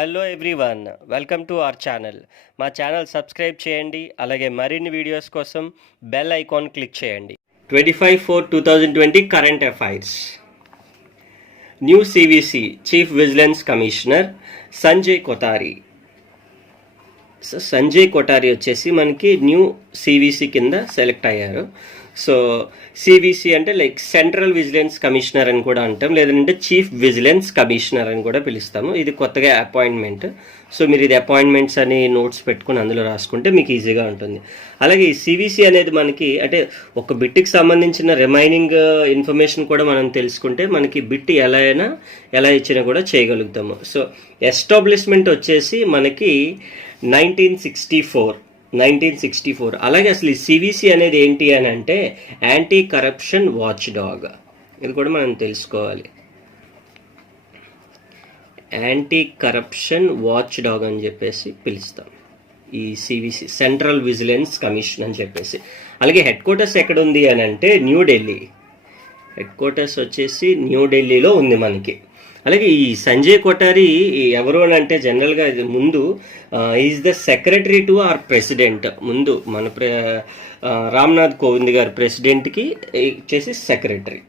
Hello everyone, welcome to our channel. మా channel subscribe చేయండి. అలాగే మరిన్ని వీడియోస్ కోసం బెల్ ఐకాన్ క్లిక్ చేయండి. 25/4/2020 current affairs. New CVC chief vigilance commissioner Sanjay Kothari. Sanjay Kothari వచ్చేసి మనకి న్యూ సివిసి కింద సెలెక్ట్ అయ్యారు. సో సివిసి అంటే లైక్ సెంట్రల్ విజిలెన్స్ కమిషనర్ అని కూడా అంటాం, లేదంటే చీఫ్ విజిలెన్స్ కమిషనర్ అని కూడా పిలుస్తాము. ఇది కొత్తగా అపాయింట్మెంట్. సో మీరు ఇది అపాయింట్మెంట్స్ అని నోట్స్ పెట్టుకుని అందులో రాసుకుంటే మీకు ఈజీగా ఉంటుంది. అలాగే ఈ సివిసి అనేది మనకి అంటే ఒక బిట్కి సంబంధించిన రిమైనింగ్ ఇన్ఫర్మేషన్ కూడా మనం తెలుసుకుంటే మనకి బిట్ ఎలా ఇచ్చినా కూడా చేయగలుగుతాము. సో ఎస్టాబ్లిష్మెంట్ వచ్చేసి మనకి 1964. అలాగే అసలు ఈ సివిసి అనేది ఏంటి అని అంటే యాంటీ కరప్షన్ వాచ్ డాగ్. ఇది కూడా మనం తెలుసుకోవాలి. యాంటీ కరప్షన్ వాచ్ డాగ్ అని చెప్పేసి పిలుస్తాం ఈ సివిసి, సెంట్రల్ విజిలెన్స్ కమిషన్ అని చెప్పేసి. అలాగే హెడ్ క్వార్టర్స్ ఎక్కడ ఉంది అని అంటే న్యూఢిల్లీ. హెడ్ క్వార్టర్స్ వచ్చేసి న్యూఢిల్లీలో ఉంది మనకి. అలాగే ఈ సంజయ్ కొఠారి ఎవరు అని అంటే జనరల్గా ముందు is the secretary to our president. ముందు మన రామ్నాథ్ కోవింద్ గారు ప్రెసిడెంట్కి వచ్చేసి secretary.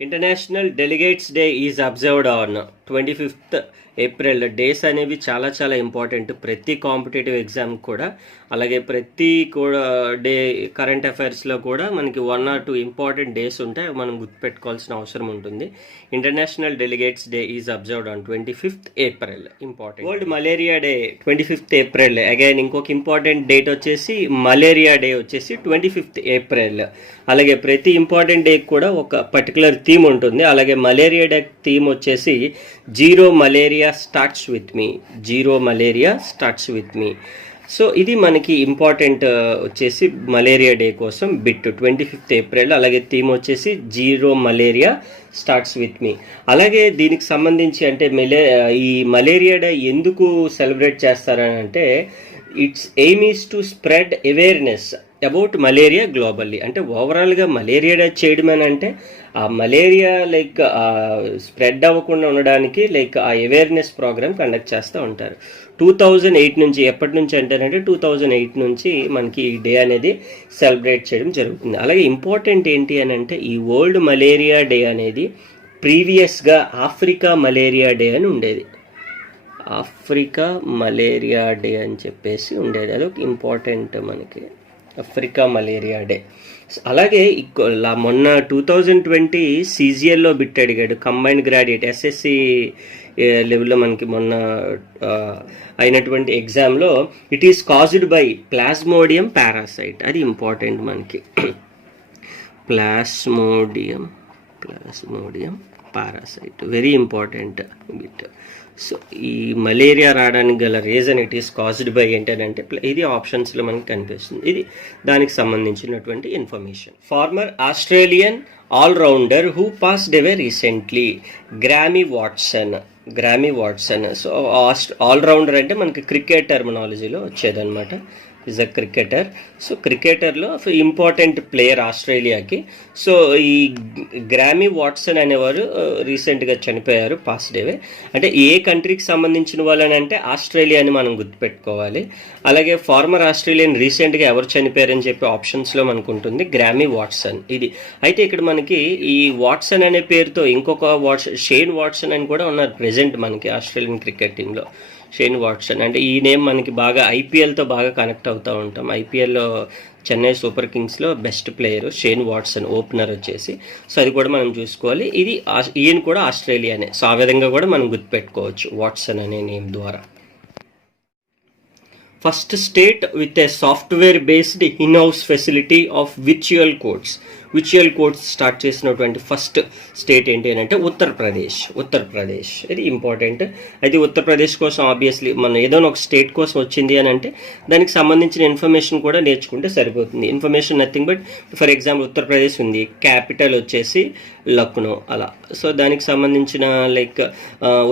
International delegates day is observed on 25th April. Days అనేవి చాలా చాలా ఇంపార్టెంట్ ప్రతి కాంపిటేటివ్ ఎగ్జామ్ కూడా. అలాగే ప్రతి కూడా డే కరెంట్ అఫైర్స్లో కూడా మనకి 1 or 2 ఇంపార్టెంట్ డేస్ ఉంటాయి, మనం గుర్తుపెట్టుకోవాల్సిన అవసరం ఉంటుంది. International delegates day is observed on 25th April. Important. World malaria day 25th April. Again ఇంకొక ఇంపార్టెంట్ డేట్ వచ్చేసి మలేరియా డే వచ్చేసి 25th ఏప్రిల్. అలాగే ప్రతి ఇంపార్టెంట్ డే కూడా ఒక పర్టికులర్ థీమ్ ఉంటుంది. అలాగే మలేరియా డే థీమ్ వచ్చేసి zero malaria starts with me. Zero malaria starts with me. So ఇది మనకి ఇంపార్టెంట్ వచ్చేసి మలేరియా డే కోసం బిట్ 25th ఏప్రిల్. అలాగే థీమ్ వచ్చేసి zero malaria starts with me. అలాగే దీనికి సంబంధించి అంటే ఈ మలేరియా డే ఎందుకు సెలబ్రేట్ చేస్తారని అంటే it's aim is to spread awareness about malaria globally. అంటే ఓవరాల్గా మలేరియా డే చేయడం అని అంటే ఆ మలేరియా లైక్ స్ప్రెడ్ అవ్వకుండా ఉండడానికి లైక్ ఆ అవేర్నెస్ ప్రోగ్రామ్ కండక్ట్ చేస్తూ ఉంటారు. 2008 నుంచి, ఎప్పటి నుంచి అంటేనంటే 2008 నుంచి మనకి ఈ డే అనేది సెలబ్రేట్ చేయడం జరుగుతుంది. అలాగే ఇంపార్టెంట్ ఏంటి అని అంటే ఈ వరల్డ్ మలేరియా డే అనేది ప్రీవియస్గా ఆఫ్రికా మలేరియా డే అని ఉండేది. ఆఫ్రికా మలేరియా డే అని చెప్పేసి ఉండేది. అదొక ఇంపార్టెంట్ మనకి ఆఫ్రికా మలేరియా డే. అలాగే మొన్న 2020 CGLలో బిట్ అడిగాడు, కంబైన్డ్ గ్రాడ్యుయేట్ SSC లెవెల్లో మనకి మొన్న అయినటువంటి ఎగ్జామ్లో it is caused by plasmodium parasite. అది ఇంపార్టెంట్ మనకి. Plasmodium parasite very important bit. So ఈ మలేరియా రావడానికి గల reason it is caused by ఏంటంటే ఇది ఆప్షన్స్లో మనకి కనిపిస్తుంది. ఇది దానికి సంబంధించినటువంటి information. Former Australian all-rounder who passed away recently గ్రామీ వాట్సన్. సో ఆల్రౌండర్ అంటే మనకి క్రికెట్ టర్మినాలజీలో వచ్చేదన్నమాట. Is a cricketer. సో క్రికెటర్లో ఇంపార్టెంట్ ప్లేయర్ ఆస్ట్రేలియాకి. సో ఈ గ్రామీ వాట్సన్ అనేవారు రీసెంట్గా చనిపోయారు, పాస్డ్ అవే. అంటే ఏ కంట్రీకి సంబంధించిన వాళ్ళని అంటే ఆస్ట్రేలియాని మనం గుర్తుపెట్టుకోవాలి. అలాగే ఫార్మర్ ఆస్ట్రేలియన్ రీసెంట్గా ఎవరు చనిపోయారని చెప్పి ఆప్షన్స్లో మనకు ఉంటుంది గ్రామీ వాట్సన్. ఇది అయితే ఇక్కడ మనకి ఈ వాట్సన్ అనే పేరుతో ఇంకొక షేన్ వాట్సన్ అని కూడా ఉన్నారు ప్రెజెంట్ మనకి ఆస్ట్రేలియన్ క్రికెట్ టీంలో. షేన్ వాట్సన్ అంటే ఈ నేమ్ మనకి బాగా ఐపీఎల్తో బాగా కనెక్ట్ అవుతూ ఉంటాం. ఐపీఎల్లో చెన్నై సూపర్ కింగ్స్లో best player Shane Watson, opener వచ్చేసి. సో అది కూడా మనం చూసుకోవాలి. ఈయన కూడా ఆస్ట్రేలియానే. సో ఆ విధంగా కూడా మనం గుర్తుపెట్టుకోవచ్చు వాట్సన్ అనే నేమ్ ద్వారా. First state with a software based in-house facility of virtual courts start చేసినటువంటి ఫస్ట్ స్టేట్ ఏంటి అని అంటే ఉత్తరప్రదేశ్. ఇది ఇంపార్టెంట్. అయితే ఉత్తరప్రదేశ్ కోసం ఆబ్వియస్లీ మనం ఏదైనా ఒక స్టేట్ కోసం వచ్చింది అని అంటే దానికి సంబంధించిన ఇన్ఫర్మేషన్ కూడా నేర్చుకుంటే సరిపోతుంది. Information nothing but for example Uttar Pradesh ఉంది, క్యాపిటల్ వచ్చేసి లక్నో అలా. సో దానికి సంబంధించిన లైక్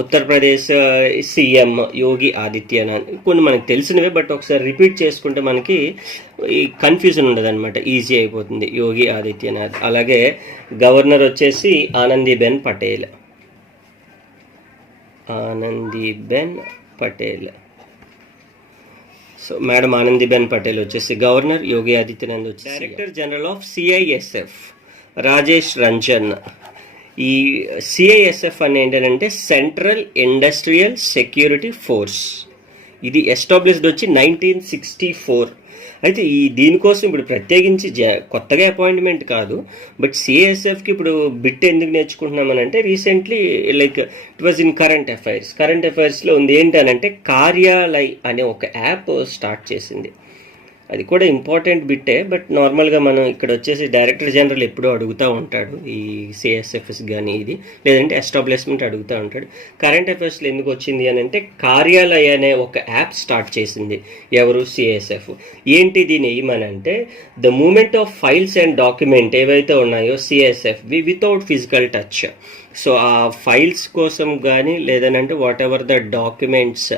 ఉత్తరప్రదేశ్ CM యోగి ఆదిత్యనాథ్ కొన్ని మనకు తెలిసినవే, బట్ ఒకసారి రిపీట్ చేసుకుంటే మనకి ఈ కన్ఫ్యూజన్ ఉండదు అనమాట, ఈజీ అయిపోతుంది. యోగి ఆదిత్యనాథ్. అలాగే గవర్నర్ వచ్చేసి ఆనందీబెన్ పటేల్. ఆనందీబెన్ పటేల్. సో మేడం ఆనందీబెన్ పటేల్ వచ్చేసి గవర్నర్, యోగి ఆదిత్యనాథ్ వచ్చి director general of CISF Rajesh Ranjan. ఈ సిఐఎస్ఎఫ్ అని ఏంటంటే సెంట్రల్ ఇండస్ట్రియల్ సెక్యూరిటీ ఫోర్స్. ఇది ఎస్టాబ్లిష్డ్ వచ్చి 1964. అయితే దీనికోసం ఇప్పుడు ప్రత్యేకించి కొత్తగా అపాయింట్మెంట్ కాదు. బట్ సిఐఎస్ఎఫ్కి ఇప్పుడు బిట్ ఎందుకు నేర్చుకుంటున్నామని అంటే recently like it was in current అఫైర్స్లో ఉంది. ఏంటనంటే కార్యాలయ్ అనే ఒక యాప్ స్టార్ట్ చేసింది. అది కూడా ఇంపార్టెంట్ బిట్టే. బట్ నార్మల్గా మనం ఇక్కడ వచ్చేసి డైరెక్టర్ జనరల్ ఎప్పుడూ అడుగుతూ ఉంటాడు ఈ సిఎస్ఎఫ్ఎస్ కానీ ఇది, లేదంటే ఎస్టాబ్లిష్మెంట్ అడుగుతూ ఉంటాడు. కరెంట్ అఫైర్స్లో ఎందుకు వచ్చింది అని అంటే కార్యాలయ అనే ఒక యాప్ స్టార్ట్ చేసింది ఎవరు, సిఎస్ఎఫ్. ఏంటి దీని ఏమని అంటే the movement of files and document ఏవైతే ఉన్నాయో CSFV without physical touch. So ఆ ఫైల్స్ కోసం కానీ లేదనంటే వాట్ ఎవర్ ద డాక్యుమెంట్స్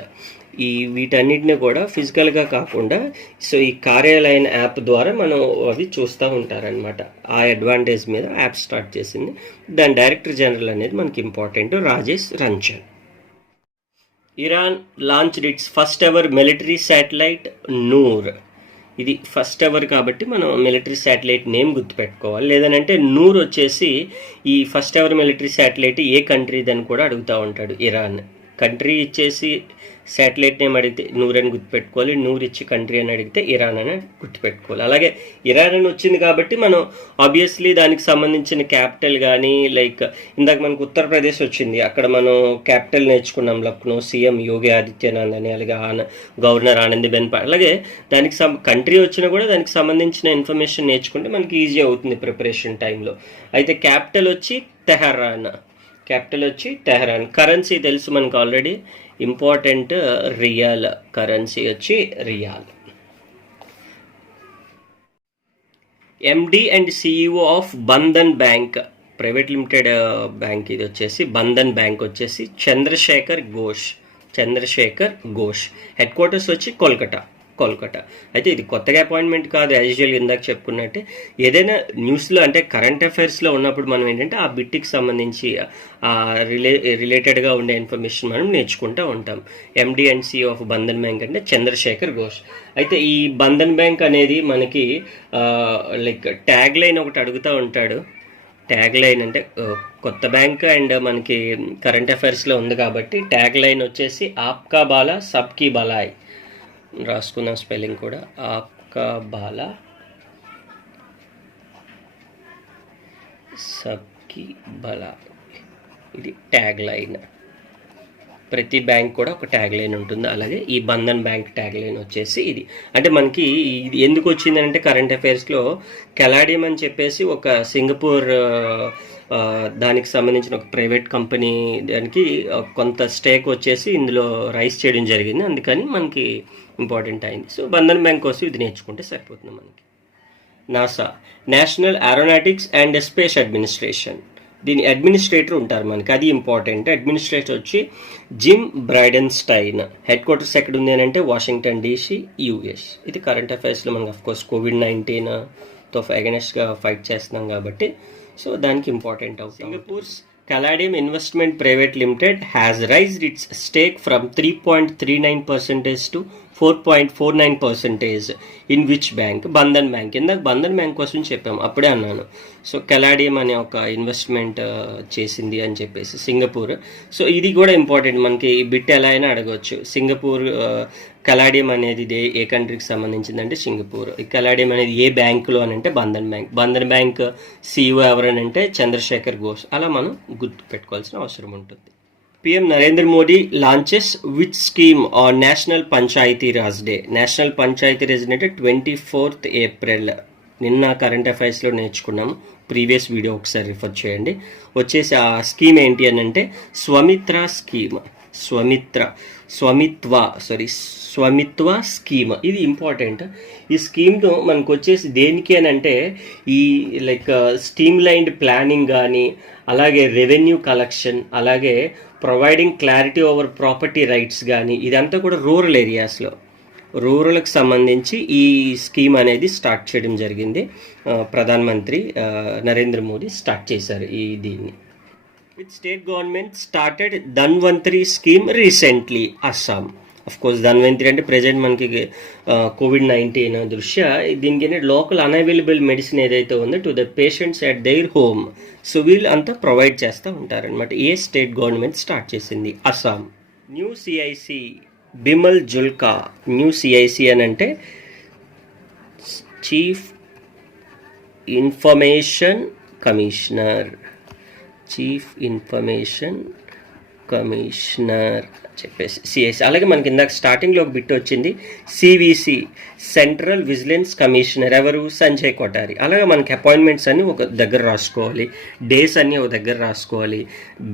వీటన్నిటిని కూడా ఫిజికల్గా కాకుండా సో ఈ కార్యాలయన యాప్ ద్వారా మనం అవి చూస్తూ ఉంటారనమాట. ఆ అడ్వాంటేజ్ మీద యాప్ స్టార్ట్ చేసింది. దాని డైరెక్టర్ జనరల్ అనేది మనకి important, Rajesh Ranjan. Iran launched it's first ever military satellite Noor. ఇది ఫస్ట్ ఎవర్ కాబట్టి మనం మిలిటరీ శాటిలైట్ నేమ్ గుర్తుపెట్టుకోవాలి. లేదనంటే నూర్ వచ్చేసి ఈ ఫస్ట్ ఎవర్ మిలిటరీ శాటిలైట్ ఏ కంట్రీది అని కూడా అడుగుతూ ఉంటాడు. ఇరాన్ కంట్రీ ఇచ్చేసి శాటిలైట్ నేమ్ అడిగితే నూర్ అని గుర్తుపెట్టుకోవాలి, నూర్ ఇచ్చి కంట్రీ అని అడిగితే ఇరాన్ అని గుర్తుపెట్టుకోవాలి. అలాగే ఇరాన్ అని వచ్చింది కాబట్టి మనం ఆబ్వియస్లీ దానికి సంబంధించిన క్యాపిటల్ కానీ లైక్ ఇందాక మనకు ఉత్తరప్రదేశ్ వచ్చింది, అక్కడ మనం క్యాపిటల్ నేర్చుకున్నాం లక్నో, సీఎం యోగి ఆదిత్యనాథ్ అని, అలాగే గవర్నర్ ఆనందీబెన్ పటేల్. అలాగే దానికి కంట్రీ వచ్చినా కూడా దానికి సంబంధించిన ఇన్ఫర్మేషన్ నేర్చుకుంటే మనకి ఈజీ అవుతుంది ప్రిపరేషన్ టైంలో. అయితే క్యాపిటల్ వచ్చి తెహరాన్. కరెన్సీ తెలుసు మనకు ఆల్రెడీ ఇంపార్టెంట్, రియాల్. కరెన్సీ వచ్చి riyal. MD and CEO of Bandhan bank private limited bank ఇది వచ్చేసి బంధన్ బ్యాంక్ వచ్చేసి చంద్రశేఖర్ ఘోష్. హెడ్ క్వార్టర్స్ వచ్చి కోల్కతా. అయితే ఇది కొత్తగా అపాయింట్మెంట్ కాదు, యాజ్ యూజువల్ ఇందాక చెప్పుకున్నట్టే. ఏదైనా న్యూస్లో అంటే కరెంట్ అఫైర్స్లో ఉన్నప్పుడు మనం ఏంటంటే ఆ బిట్కి సంబంధించి రిలేటెడ్గా ఉండే ఇన్ఫర్మేషన్ మనం నేర్చుకుంటూ ఉంటాం. MD and CEO of Bandhan bank అంటే చంద్రశేఖర్ ఘోష్. అయితే ఈ బంధన్ బ్యాంక్ అనేది మనకి లైక్ ట్యాగ్ లైన్ ఒకటి అడుగుతూ ఉంటాడు. ట్యాగ్ లైన్ అంటే కొత్త బ్యాంక్ అండ్ మనకి కరెంట్ అఫైర్స్లో ఉంది కాబట్టి ట్యాగ్ లైన్ వచ్చేసి ఆప్కా బాలా సబ్కి బలాయ్. రాసుకున్నాం స్పెల్లింగ్ కూడా, ఆప్కా బాలా సబ్కి బలా. ఇది ట్యాగ్ లైన్. ప్రతి బ్యాంక్ కూడా ఒక ట్యాగ్ లైన్ ఉంటుంది. అలాగే ఈ బంధన్ బ్యాంక్ ట్యాగ్ లైన్ వచ్చేసి ఇది. అంటే మనకి ఇది ఎందుకు వచ్చిందంటే కరెంట్ అఫైర్స్లో కెలాడియం అని చెప్పేసి ఒక సింగపూర్ దానికి సంబంధించిన ఒక ప్రైవేట్ కంపెనీ దానికి కొంత స్టేక్ వచ్చేసి ఇందులో రైస్ చేయడం జరిగింది, అందుకని మనకి ఇంపార్టెంట్ అయింది. సో బంధన్ బ్యాంక్ కోసం ఇది నేర్చుకుంటే సరిపోతుంది మనకి. NASA, national aeronautics and space administration. దీని అడ్మినిస్ట్రేటర్ ఉంటారు మనకి, అది ఇంపార్టెంట్. అడ్మినిస్ట్రేటర్ వచ్చి జిమ్ బ్రైడెన్స్టైన్. హెడ్ క్వార్టర్స్ ఎక్కడ ఉంది అని అంటే వాషింగ్టన్ DC, US. ఇది కరెంట్ అఫైర్స్లో మనకు అఫ్కోర్స్ COVID-19తో అగైనెస్ట్గా ఫైట్ చేస్తున్నాం కాబట్టి సో దానికి ఇంపార్టెంట్ అవుతుంది. Singapore's Caladium Investment Private Limited has raised its stake from 3.39% to 4.49% in which bank? Bandhan bank. ఇందాక బంధన్ బ్యాంక్ కోసం చెప్పాము, అప్పుడే అన్నాను. సో కెలాడియం అనే ఒక ఇన్వెస్ట్మెంట్ చేసింది అని చెప్పేసి సింగపూర్. సో ఇది కూడా ఇంపార్టెంట్, మనకి బిట్ ఎలా అయినా అడగవచ్చు. సింగపూర్ కెలాడియం అనేది ఏ కంట్రీకి సంబంధించిందంటే సింగపూర్. ఈ కెలాడియం అనేది ఏ బ్యాంకులో అని అంటే బంధన్ బ్యాంక్ CEO ఎవరని అంటే చంద్రశేఖర్ ఘోష్. అలా మనం గుర్తు పెట్టుకోవాల్సిన అవసరం ఉంటుంది. PM Narendra Modi launches which scheme on national panchayati raj day. National panchayati raj అంటే 24th April. నిన్న కరెంట్ అఫైర్స్లో నేర్చుకున్నాము, ప్రీవియస్ వీడియో ఒకసారి రిఫర్ చేయండి. వచ్చేసి ఆ స్కీమ్ ఏంటి అని అంటే స్వమిత్ర స్కీమ్. స్వమిత్వ స్కీమ్. ఇది ఇంపార్టెంట్. ఈ స్కీమ్ను మనకు వచ్చేసి దేనికి అని అంటే ఈ లైక్ స్ట్రీమ్ లైన్డ్ ప్లానింగ్ కానీ, అలాగే రెవెన్యూ కలెక్షన్, అలాగే providing clarity over property rights కానీ, ఇదంతా కూడా రూరల్ ఏరియాస్లో రూరల్కి సంబంధించి ఈ స్కీమ్ అనేది స్టార్ట్ చేయడం జరిగింది. ప్రధానమంత్రి నరేంద్ర మోడీ స్టార్ట్ చేశారు దీన్ని. With state government started Dhanvantri scheme recently, Assam. Of course, Dhanvantari అంటే ప్రజెంట్ మనకి COVID-19 దృష్ట్యా దీనికి లోకల్ అన్అవైలబుల్ మెడిసిన్ ఏదైతే ఉందో to the patients at their home, so వీళ్ళు అంతా ప్రొవైడ్ చేస్తూ ఉంటారనమాట. ఏ స్టేట్ గవర్నమెంట్ స్టార్ట్ చేసింది? Assam. New CIC Bimal Julka. New CIC అని అంటే chief information commissioner. Chief information commissioner చెప్పేసి సిఐసి. అలాగే మనకి ఇందాక స్టార్టింగ్లో ఒక బిట్ వచ్చింది సివిసి, సెంట్రల్ విజిలెన్స్ కమిషనర్. ఎవరు? సంజయ్ కొఠారి. అలాగే మనకి అపాయింట్మెంట్స్ అన్ని ఒక దగ్గర రాసుకోవాలి, డేస్ అన్నీ ఒక దగ్గర రాసుకోవాలి,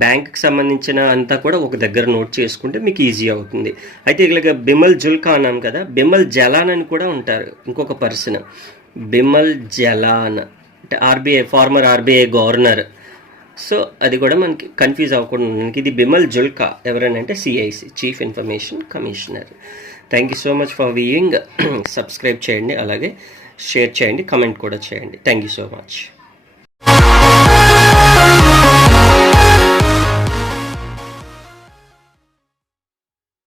బ్యాంక్కి సంబంధించిన అంతా కూడా ఒక దగ్గర నోట్ చేసుకుంటే మీకు ఈజీ అవుతుంది. అయితే ఇలాగ బిమల్ జుల్కా అన్నాం కదా, బిమల్ జలాన్ అని కూడా ఉంటారు ఇంకొక పర్సన్. బిమల్ జలాన్ అంటే RBI, former RBI governor. So అది కూడా మనకి కన్ఫ్యూజ్ అవ్వకుండా మనకి ఇది బిమల్ జుల్కా ఎవరనంటే CIC, chief information commissioner. Thank you so much for viewing. Subscribe చేయండి, అలాగే షేర్ చేయండి, కమెంట్ కూడా చేయండి. Thank you so much.